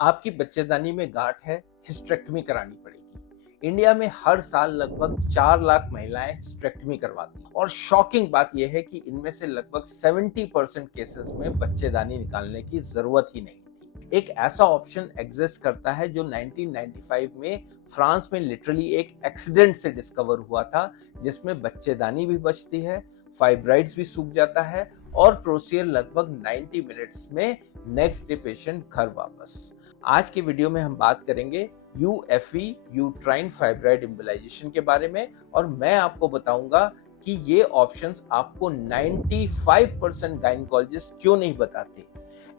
आपकी बच्चेदानी में गांठ है, हिस्टेरेक्टमी करानी पड़ेगी। इंडिया में हर साल लगभग 4 लाख महिलाएं हिस्टेरेक्टमी करवाती हैं और शॉकिंग बात यह है कि इनमें से लगभग 70% केसेस में बच्चेदानी निकालने की जरूरत ही नहीं थी। एक ऐसा ऑप्शन एग्जिस्ट करता है जो 1995 में फ्रांस में लिटरली एक एक्सीडेंट से डिस्कवर हुआ था, जिसमें बच्चेदानी भी बचती है, फाइब्राइड्स भी सूख जाता है और प्रोसीजर लगभग 90 मिनट्स में नेक्स्ट डे पेशेंट घर वापस। आज के वीडियो में हम बात करेंगे यूएफई यूट्राइन फाइब्राइड एम्बोलाइजेशन के बारे में और मैं आपको बताऊंगा कि ये ऑप्शंस आपको 95% गायनेकोलॉजिस्ट क्यों नहीं बताते।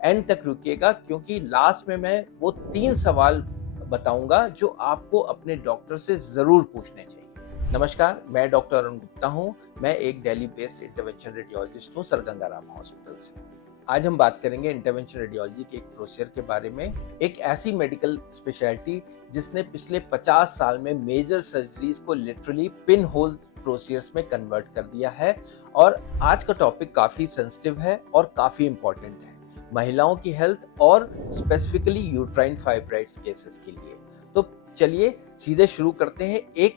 एंड तक रुकिएगा क्योंकि लास्ट में मैं वो 3 सवाल बताऊंगा जो आपको अपने डॉक्टर से जरूर पूछने चाहिए। नमस्कार, मैं डॉक्टर अरुण गुप्ता हूं। मैं एक दिल्ली बेस्ड इंटरवेंशन रेडियोलॉजिस्ट हूं सर गंगाराम हॉस्पिटल से। आज हम बात करेंगे इंटरवेंशन रेडियोलॉजी के एक प्रोसीजर के बारे में, एक ऐसी मेडिकल स्पेशलिटी जिसने पिछले 50 साल में मेजर सर्जरीज को लिटरली पिन होल प्रोसीजर्स में कन्वर्ट कर दिया है। और आज का टॉपिक काफी सेंसिटिव है और काफी इंपॉर्टेंट है महिलाओं की हेल्थ और स्पेसिफिकली यूट्राइन फाइब्राइड्स केसेस के लिए। तो चलिए सीधे शुरू करते हैं एक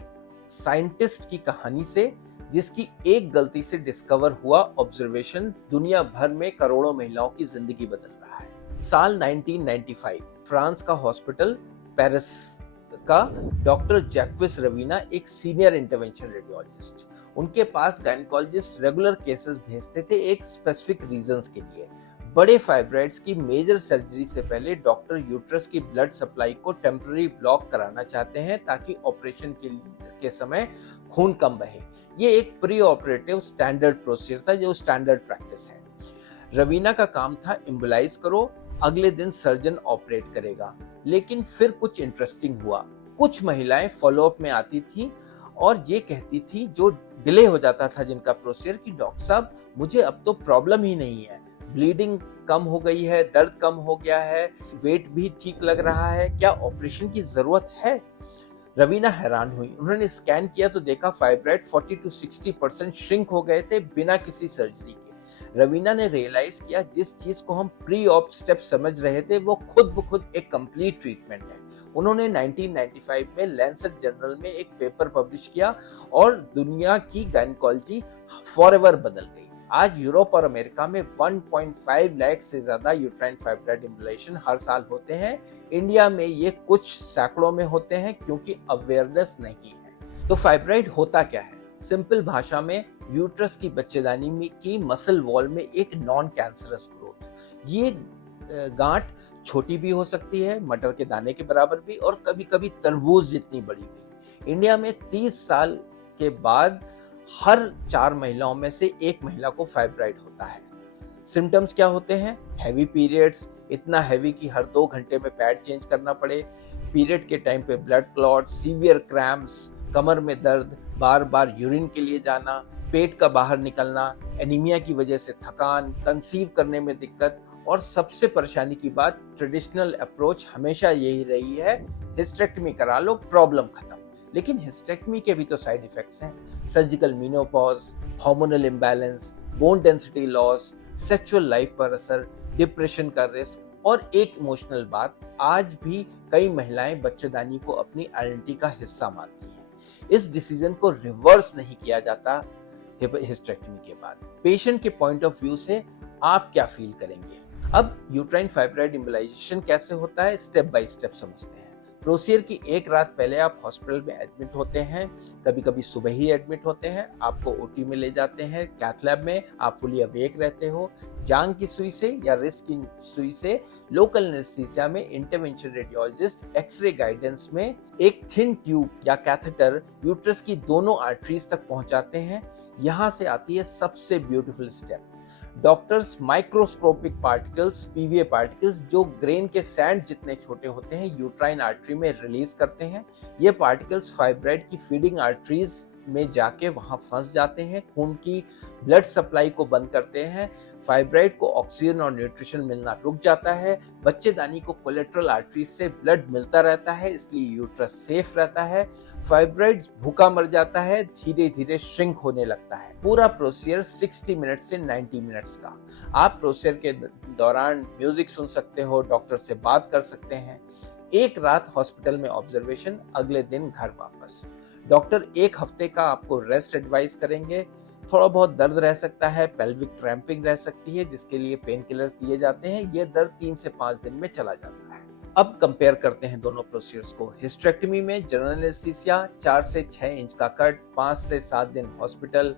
साइंटिस्ट की कहानी से, जिसकी एक गलती से डिस्कवर हुआ ऑब्जर्वेशन दुनिया भर में करोड़ों महिलाओं की जिंदगी बदल रहा है। साल 1995 फ्रांस का हॉस्पिटल पेरिस का डॉक्टर जैक्विस रवीना एक सीनियर इंटरवेंशन रेडियोलॉजिस्ट, उनके पास गायनेकोलॉजिस्ट रेगुलर केसेस भेजते थे एक स्पेसिफिक रीजंस के लिए। बड़े फाइब्राइड्स की मेजर सर्जरी से पहले डॉक्टर यूट्रस की ब्लड सप्लाई को टेम्पररी ब्लॉक कराना चाहते हैं ताकि ऑपरेशन के समय खून कम बहे। ये एक प्री ऑपरेटिव स्टैंडर्ड प्रोसीजर था जो स्टैंडर्ड प्रैक्टिस है। रवीना का काम था एम्बोलाइज करो, अगले दिन सर्जन ऑपरेट करेगा। लेकिन फिर कुछ इंटरेस्टिंग हुआ। कुछ महिलाएं फॉलोअप में आती थी और ये कहती थी, जो डिले हो जाता था जिनका प्रोसीजर, कि डॉक्टर साहब मुझे अब तो प्रॉब्लम ही नहीं है, ब्लीडिंग कम हो गई है, दर्द कम हो गया है, वेट भी ठीक लग रहा है, क्या ऑपरेशन की जरूरत है? रवीना हैरान हुई। उन्होंने स्कैन किया तो देखा फाइब्राइड 40 to 60% श्रिंक हो गए थे बिना किसी सर्जरी के। रवीना ने रियलाइज किया जिस चीज को हम प्री ऑप स्टेप समझ रहे थे वो खुद ब खुद एक कंप्लीट ट्रीटमेंट है। उन्होंने 1995 में लैंसेट जर्नल में एक पेपर पब्लिश किया और दुनिया की गायनेकोलॉजी फॉरएवर बदल गई। आज यूरोप और अमेरिका में 1.5 लाख से ज्यादा यूट्राइन फाइब्राइड एम्बोलाइजेशन हर साल होते हैं। इंडिया में ये कुछ सैकड़ों में होते हैं क्योंकि अवेयरनेस नहीं है। तो फाइब्राइड होता क्या है? सिंपल भाषा में यूट्रस की बच्चेदानी में की मसल वॉल में एक नॉन कैंसरस ग्रोथ। ये गांठ छोटी भी हो सकती है, मटर के दाने के बराबर भी, और कभी कभी तरबूज जितनी बड़ी भी। इंडिया में 30 साल के बाद हर 4 महिलाओं में से 1 महिला को फाइब्राइड होता है। सिम्टम्स क्या होते हैं? हैवी पीरियड्स, इतना हैवी कि हर 2 घंटे में पैड चेंज करना पड़े, पीरियड के टाइम पे ब्लड क्लॉट, सीवियर क्रैम्प्स, कमर में दर्द, बार बार यूरिन के लिए जाना, पेट का बाहर निकलना, एनीमिया की वजह से थकान, कंसीव करने में दिक्कत, और सबसे परेशानी की बात, ट्रेडिशनल अप्रोच हमेशा यही रही है, हिस्टेरेक्टमी करा लो, प्रॉब्लम खत्म। लेकिन हिस्टेरेक्टमी के भी तो साइड इफेक्ट्स हैं। Surgical menopause, hormonal imbalance, bone density loss, sexual life पर असर, डिप्रेशन का रिस्क, और एक इमोशनल बात, आज भी कई महिलाएं बच्चेदानी को अपनी आइडेंटिटी का हिस्सा मानती हैं। इस डिसीजन को रिवर्स नहीं किया जाता हिस्टेरेक्टमी के बाद। पेशेंट के पॉइंट ऑफ व्यू से आप क्या फील करेंगे? अब यूट्राइन फाइब्राइड एम्बोलाइजेशन कैसे होता है, स्टेप बाय स्टेप समझते हैं। प्रोसीजर की एक रात पहले आप हॉस्पिटल में एडमिट होते हैं, कभी कभी सुबह ही एडमिट होते हैं, आपको ओटी में ले जाते हैं, कैथ लैब में आप फुली अवेक रहते हो। जांग की सुई से या रिस्ट की सुई से लोकल एनेस्थीसिया में इंटरवेंशन रेडियोलॉजिस्ट एक्सरे गाइडेंस में एक थिन ट्यूब या कैथेटर यूट्रस की दोनों आर्टरीज तक पहुंचाते हैं। यहाँ से आती है सबसे beautiful step. Doctors microscopic particles, PVA particles, जो ग्रेन के सैंड जितने छोटे होते हैं, यूट्राइन आर्टरी में रिलीज करते हैं। ये पार्टिकल्स फाइब्राइड की फीडिंग आर्टरीज में जाके वहां फंस जाते हैं, खून की ब्लड सप्लाई को बंद करते हैं, फाइब्राइड को ऑक्सीजन और न्यूट्रिशन मिलना रुक जाता है, बच्चेदानी को कोलेट्रल आर्टरी से ब्लड मिलता रहता है, इसलिए यूट्रस सेफ रहता है, फाइब्राइड भूखा मर जाता है, धीरे धीरे श्रिंक होने लगता है। पूरा प्रोसीजर 60 मिनट से 90 मिनट्स का। आप प्रोसीजर के दौरान म्यूजिक सुन सकते हो, डॉक्टर से बात कर सकते हैं। एक रात हॉस्पिटल में ऑब्जर्वेशन, अगले दिन घर वापस। डॉक्टर 1 हफ्ते का आपको रेस्ट एडवाइस करेंगे। थोड़ा बहुत दर्द रह सकता है, पेल्विक क्रैम्पिंग रह सकती है, जिसके लिए पेन किलर्स दिए जाते हैं। ये दर्द 3 से 5 दिन में चला जाता है। अब कंपेयर करते हैं दोनों प्रोसीजर्स को। हिस्टेरेक्टमी में जनरल एनेस्थीसिया, 4 से 6 इंच का कट, 5 से 7 दिन हॉस्पिटल,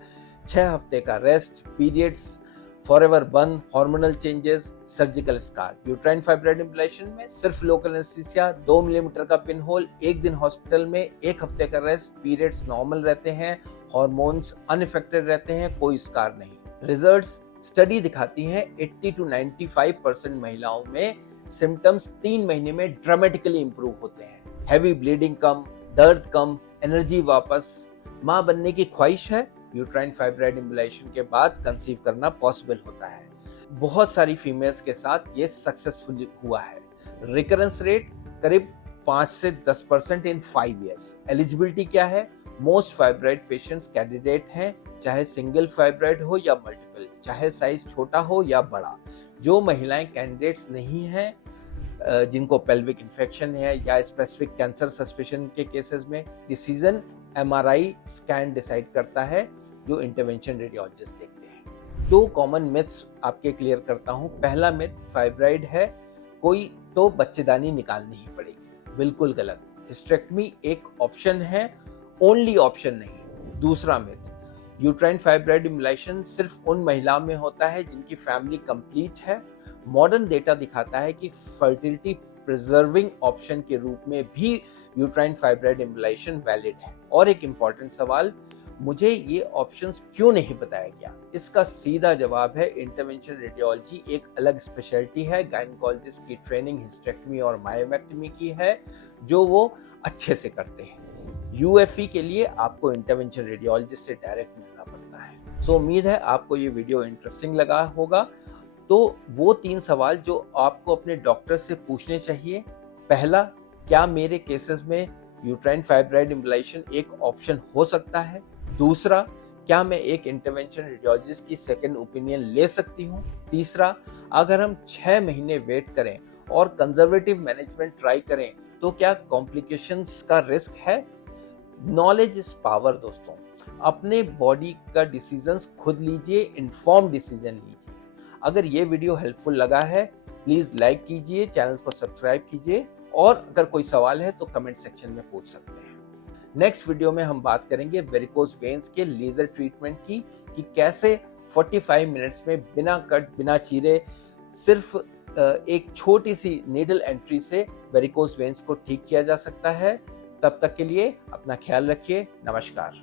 6 हफ्ते का रेस्ट, पीरियड्स फॉरएवर बंद, hormonal changes, surgical scar. Uterine fibroid ambulation में सिर्फ लोकल एनेस्थीसिया, 2 मिलीमीटर का पिन होल, 1 दिन हॉस्पिटल में, 1 हफ्ते का रेस्ट, पीरियड्स नॉर्मल रहते हैं, हार्मोन्स अनइफेक्टेड रहते हैं, कोई स्कार नहीं। रिजल्ट्स, स्टडी दिखाती है 80 to 95% महिलाओं में सिम्टम्स 3 महीने में ड्रामेटिकली इंप्रूव होते हैं। हैवी ब्लीडिंग कम, दर्द कम, एनर्जी वापस, मां बनने की ख्वाहिश है। यूट्राइन फाइब्राइड एम्बुलेशन के बाद कंसीव करना पॉसिबल होता है। बहुत सारी फीमेल्स के साथ ये सक्सेसफुल हुआ है। रिकरेंस रेट करीब 5 से 10% इन 5 ईयर्स। एलिजिबिलिटी क्या है? मोस्ट फाइब्राइड पेशेंट्स कैंडिडेट हैं, चाहे सिंगल फाइब्राइड हो या मल्टीपल, चाहे साइज छोटा हो या बड़ा। जो महिलाएं कैंडिडेट्स नहीं हैं, जिनको पेल्विक इन्फेक्शन है या स्पेसिफिक कैंसर सस्पेशन के केसेस में, डिसीजन एमआरआई स्कैन डिसाइड करता है, जो इंटरवेंशन रेडियोलॉजिस्ट देखते हैं। 2 कॉमन मिथ्स आपके क्लियर करता हूं। पहला मिथ, फाइब्राइड है कोई तो बच्चेदानी निकालनी ही पड़ेगी। बिल्कुल गलत। हिस्टेरेक्टमी एक ऑप्शन है, ओनली ऑप्शन नहीं। दूसरा मिथ, यूट्राइन फाइब्राइड एम्बुलेशन सिर्फ उन महिलाओं में होता है जिनकी फैमिली कंप्लीट है। मॉडर्न डेटा दिखाता है कि फर्टिलिटी प्रिजर्विंग ऑप्शन के रूप में भी यूट्राइन फाइब्राइड एम्बुलेशन वैलिड है। और एक इंपॉर्टेंट सवाल, मुझे ये ऑप्शंस क्यों नहीं बताया गया? इसका सीधा जवाब है, इंटरवेंशन रेडियोलॉजी एक अलग स्पेशलिटी है। गायनेकोलॉजिस्ट की ट्रेनिंग हिस्टेरेक्टमी और मायोमेक्टमी की है, जो वो अच्छे से करते हैं। यूएफई के लिए आपको इंटरवेंशन रेडियोलॉजिस्ट से डायरेक्ट मिलना पड़ता है। सो उम्मीद है आपको ये वीडियो इंटरेस्टिंग लगा होगा। तो वो 3 सवाल जो आपको अपने डॉक्टर से पूछने चाहिए। पहला, क्या मेरे केसेस में यूट्राइन फाइब्राइड एम्बुलेशन एक ऑप्शन हो सकता है? दूसरा, क्या मैं एक इंटरवेंशन रेडियोलॉजिस्ट की सेकंड ओपिनियन ले सकती हूँ? तीसरा, अगर हम 6 महीने वेट करें और कंजर्वेटिव मैनेजमेंट ट्राई करें तो क्या कॉम्प्लिकेशंस का रिस्क है? नॉलेज इज पावर दोस्तों। अपने बॉडी का डिसीजंस खुद लीजिए, इन्फॉर्म डिसीजन लीजिए। अगर ये वीडियो हेल्पफुल लगा है, प्लीज लाइक कीजिए, चैनल को सब्सक्राइब कीजिए, और अगर कोई सवाल है तो कमेंट सेक्शन में पूछ सकते हैं। नेक्स्ट वीडियो में हम बात करेंगे वेरिकोज वेन्स के लेजर ट्रीटमेंट की, कि कैसे 45 मिनट्स में बिना कट, बिना चीरे, सिर्फ एक छोटी सी नीडल एंट्री से वेरिकोज वेन्स को ठीक किया जा सकता है। तब तक के लिए अपना ख्याल रखिए। नमस्कार।